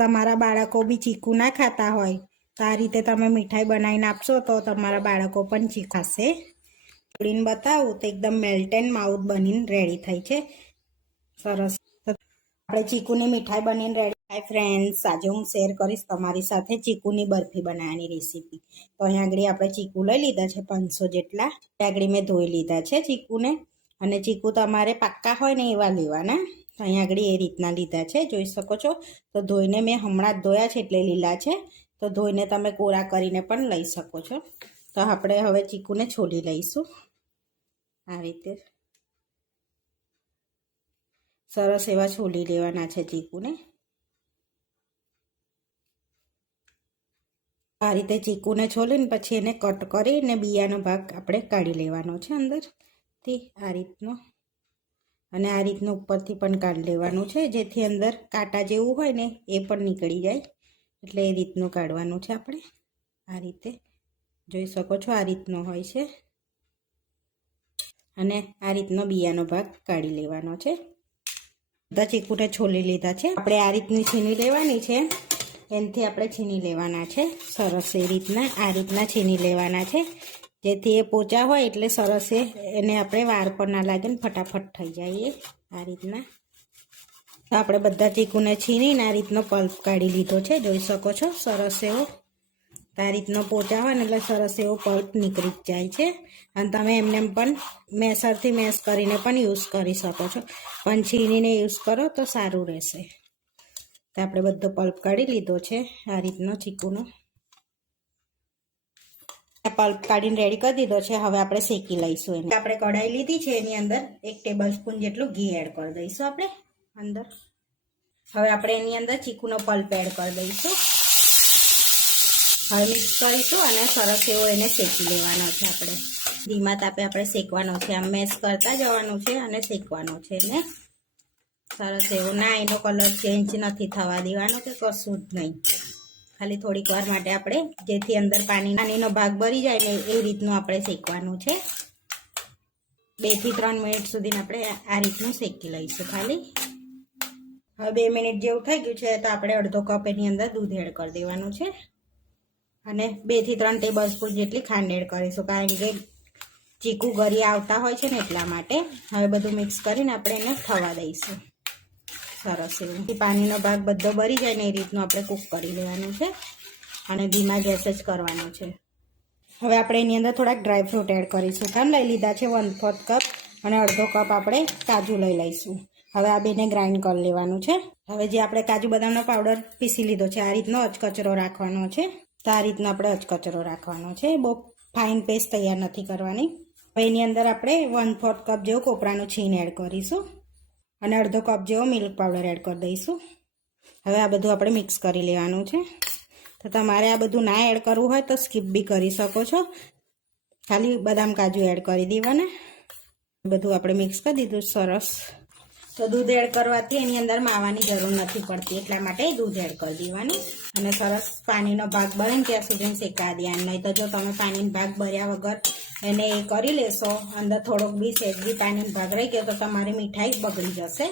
તમારા બાળકો બી ચીકુ ના ખાતા હોય તો આ રીતે તમે મીઠાઈ બનાવીને આપશો તો તમારા બાળકો પણ ચીખાશે. તોડીને બતાવું તો એકદમ મેલ્ટ એન્ડ માઉથ બનીને રેડી થઈ છે. સરસ. આપણે ચીકુની મીઠાઈ બનીને રેડી. હાય ફ્રેન્ડ્સ, આજે હું શેર કરીશ તમારી સાથે ચીકુની બરફી બનાવવાની રેસીપી. તો અહીંયા આગળ આપણે ચીકુ લઈ લીધા છે 500 જેટલા. આગળ મેં ધોઈ લીધા છે ચીકુને. અને ચીકુ તમારે પાક્કા હોય ને એવા લેવાના. અહીંયા આગળ એ રીતના લીધા છે, જોઈ શકો છો. તો ધોઈને મેં હમણાં જ ધોયા છે એટલે લીલા છે. તો ધોઈને તમે કોરા કરીને પણ લઈ શકો છો. તો આપણે હવે ચીકુને છોલી લઈશું આ રીતે. સરસ એવા છોલી લેવાના છે ચીકુને. આ રીતે ચીકુને છોલીને પછી એને કટ કરીને બિયાનો ભાગ આપણે કાઢી લેવાનો છે અંદરથી આ રીતનો. અને આ રીતનું ઉપરથી પણ કાઢી લેવાનું છે, જેથી અંદર કાંટા જેવું હોય ને એ પણ નીકળી જાય. એટલે એ રીતનું કાઢવાનું છે આપણે. આ રીતે જોઈ શકો છો, આ રીતનો હોય છે. અને આ રીતનો બિયાનો ભાગ કાઢી લેવાનો છે. બધા ચીકુને છોલી લીધા છે. આપણે આ રીતની છીની લેવાની છે, એનાથી આપણે છીની લેવાના છે. સરસ એ રીતના આ રીતના છીની લેવાના છે, જેથી એ પોચા હોય એટલે સરસ એને આપણે વાર પર ના લાગે ને ફટાફટ થઈ જાય આ રીતના. તો આપણે બધા ચીકુને છીનીને આ રીતનો પલ્પ કાઢી લીધો છે, જોઈ શકો છો. સરસ એવો આ રીતનો પોચા હોય ને એટલે સરસ એવો પલ્પ નીકળી જાય છે. અને તમે એમને પણ મેસરથી મેશ કરીને પણ યુઝ કરી શકો છો, પણ છીનીને યુઝ કરો તો સારું રહેશે. તો આપણે બધો પલ્પ કાઢી લીધો છે આ રીતનો ચીકુનો. પલ્પ કાઢીને રેડી કરી દીધો છે. હવે આપણે શેકી લઈશું એને. આપણે કઢાઈ લીધી છે, એની અંદર 1 ટેબલ સ્પૂન જેટલું ઘી એડ કરી દઈશું આપણે અંદર. હવે આપણે એની અંદર ચીકુનો પલ્પ એડ કરી દઈશું. હવે મિક્સ કરીશું અને સરસ એવો એને શેકી લેવાનો છે આપણે. ધીમા તાપે આપણે શેકવાનો છે. આમ મેશ કરતા જવાનું છે અને શેકવાનો છે એને. સરસ એવો ના એનો કલર ચેન્જ નથી થવા દેવાનો કે કશું જ નહીં. ખાલી થોડીક વાર માટે આપણે, જેથી અંદર પાણીનો ભાગ ભરી જાય ને એ રીતનું આપણે શેકવાનું છે. 2 થી 3 મિનિટ સુધી આપણે આ રીતનું શેકી લઈશું ખાલી. હવે 2 મિનિટ જેવું થઈ ગયું છે, તો આપણે અડધો કપ એની અંદર દૂધ એડ કરી દેવાનું છે. અને 2 થી 3 ટેબલ સ્પૂન જેટલી ખાંડ એડ કરીશું, કારણ કે ચીકુ ગરી આવતા હોય છે ને એટલા માટે. હવે બધું મિક્સ કરીને આપણે એને થવા દઈશું. સરસ એવું પાણીનો ભાગ બધો ભરી જાય ને એ રીતનું આપણે કૂક કરી લેવાનું છે. અને ધીમા ગેસે જ કરવાનું છે. હવે આપણે એની અંદર થોડાક ડ્રાયફ્રૂટ એડ કરીશું. કામ લઈ લીધા છે 1/4 કપ અને અડધો કપ આપણે કાજુ લઈ લઈશું. હવે આ બેને ગ્રાઇન્ડ કરી લેવાનું છે. હવે જે આપણે કાજુ બદામનો પાવડર પીસી લીધો છે, આ રીતનો અચકચરો રાખવાનો છે. તો આ રીતનો આપણે અચકચરો રાખવાનો છે, બહુ ફાઇન પેસ્ટ તૈયાર નથી કરવાની. હવે એની અંદર આપણે 1/4 કપ જેવું કોપરાનું છીણ એડ કરીશું અને અડધો કપ જેવો મિલ્ક પાવડર એડ કરી દઈશું. હવે આ બધું આપણે મિક્સ કરી લેવાનું છે. તો તમારે આ બધું ના એડ કરવું હોય તો સ્કીપ બી કરી શકો છો, ખાલી બદામ કાજુ એડ કરી દેવાના. બધું આપણે મિક્સ કરી દીધું સરસ. તો દૂધ એડ કરવાથી એની અંદર માવાની જરૂર નથી પડતી, એટલા માટે દૂધ એડ કરી દેવાનું. અને સરસ પાણીનો ભાગ ભરે ને ત્યાં સુધી શેકા દેવાનું. નહીં તો જો તમે પાણીનો ભાગ ભર્યા વગર એને એ કરી લેશો, અંદર થોડોક બી સેજ બી પાણીનો ભાગ રહી ગયો તો તમારી મીઠાઈ બગડી જશે.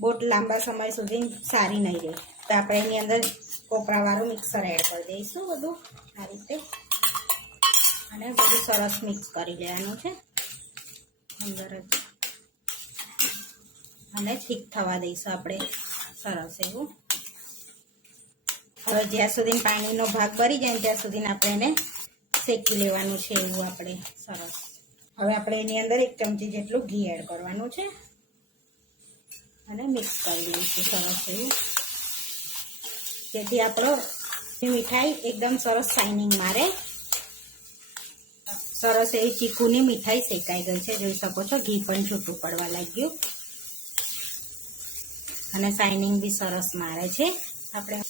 બહુ લાંબા સમય સુધી સારી નહીં રહે. તો આપણે એની અંદર કોપરાવાળું મિક્સર એડ કરી દઈશું બધું આ રીતે. અને બધું સરસ મિક્સ કરી લેવાનું છે અંદર જ. અને ઠીક થવા દઈશું આપણે સરસ એવું. હવે જ્યાં સુધી પાણીનો ભાગ ભરી જાય ત્યાં સુધી આપણે એને શેકી લેવાનું છે એવું આપણે સરસ. હવે આપણે એની અંદર 1 ચમચી જેટલું ઘી એડ કરવાનું છે અને મિક્સ કરી લઈશું સરસ એવું, જેથી આપણો મીઠાઈ એકદમ સરસ શાઇનિંગ મારે. સરસ એવી ચીકુની મીઠાઈ શેકાઈ ગઈ છે, જોઈ શકો છો. ઘી પણ છૂટું પડવા લાગ્યું અને શાઇનિંગ બી સરસ મારે છે. આપણે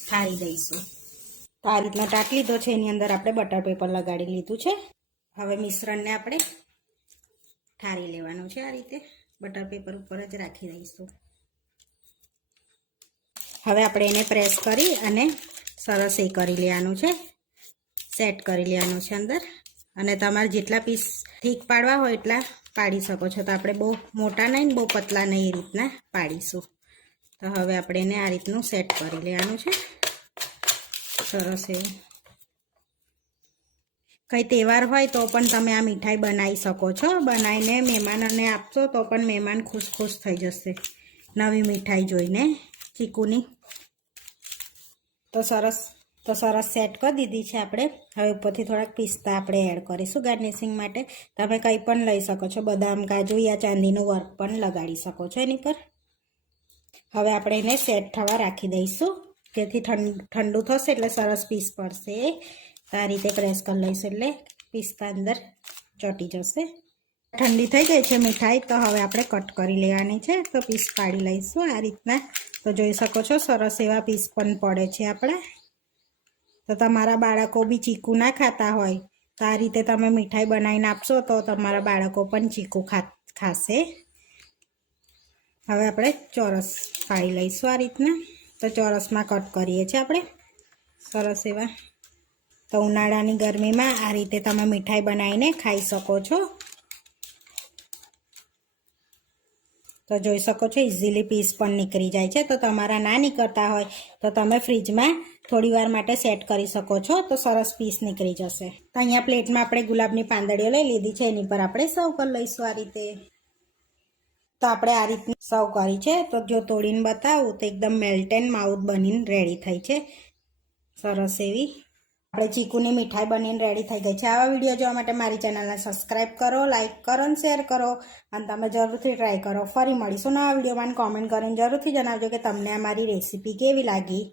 ઠારી દઈશું. તો આ રીતના ટાંક લીધો છે, એની અંદર આપણે બટર પેપર લગાડી લીધું છે. હવે મિશ્રણને આપણે ઠારી લેવાનું છે આ રીતે. બટર પેપર ઉપર જ રાખી દઈશું. હવે આપણે એને પ્રેસ કરી અને સરસ એ કરી લેવાનું છે, સેટ કરી લેવાનું છે અંદર. અને તમારે જેટલા પીસ ઠીક પાડવા હોય એટલા પાડી શકો છો. તો આપણે બહુ મોટા નહીં ને બહુ પતલા નહીં એ રીતના પાડીશું. તો હવે આપણે એને આ રીતનું સેટ કરી લેવાનું છે સરસ એવું. કંઈ તહેવાર હોય તો પણ તમે આ મીઠાઈ બનાવી શકો છો. બનાવીને મહેમાનોને આપશો તો પણ મહેમાન ખુશ થઈ જશે નવી મીઠાઈ જોઈને ચીકુની. તો સરસ સેટ કરી દીધી છે આપણે. હવે ઉપરથી થોડાક પિસ્તા આપણે એડ કરીશું ગાર્નિશિંગ માટે. તમે કંઈ પણ લઈ શકો છો, બદામ, કાજુ યા ચાંદીનું વર્ક પણ લગાડી શકો છો એની પર. હવે આપણે એને સેટ થવા રાખી દઈશું, જેથી ઠંડુ થશે એટલે સરસ પીસ પડશે. આ રીતે પ્રેસ કરી લઈશું એટલે પિસ્તા અંદર ચોંટી જશે. ઠંડી થઈ ગઈ છે મીઠાઈ, તો હવે આપણે કટ કરી લેવાની છે. તો પીસ પાડી લઈશું આ રીતના. તો જોઈ શકો છો સરસ એવા પીસ પણ પડે છે આપણે. તો તમારા બાળકો બી ચીકુ ના ખાતા હોય તો આ રીતે તમે મીઠાઈ બનાવીને આપશો તો તમારા બાળકો પણ ચીકુ ખાશે. હવે આપણે ચોરસ પાડી લઈશું આ રીતના. તો ચોરસમાં કટ કરીએ છીએ આપણે સરસ એવા. તો ઉનાળાની ગરમીમાં આ રીતે તમે મીઠાઈ બનાવીને ખાઈ શકો છો. તો જોઈ શકો છો ઇઝીલી પીસ પણ નીકળી જાય છે. તો તમારા ના નીકળતા હોય તો તમે ફ્રીજમાં થોડી વાર માટે સેટ કરી શકો છો, તો સરસ પીસ નીકળી જશે. તો અહીંયા પ્લેટમાં આપણે ગુલાબની પાંદડીઓ લઈ લીધી છે, એની પર આપણે સર્વ કરી લઈશું આ રીતે. તો આપણે આ રીતની સર્વ કરી છે. તો જો તોડીને બતાવું તો એકદમ મેલ્ટ એન્ડ માઉથ બનીને રેડી થઈ છે સરસ એવી. આપણે ચીકુની મીઠાઈ બનીને રેડી થઈ ગઈ છે. આવા વિડીયો જોવા માટે મારી ચેનલને સબસ્ક્રાઈબ કરો, લાઇક કરો અને શેર કરો, અને તમે જરૂરથી ટ્રાય કરો. ફરી મળીશું નવા વિડીયોમાં. કોમેન્ટ કરીને જરૂરથી જણાવજો કે તમને આ મારી રેસીપી કેવી લાગી.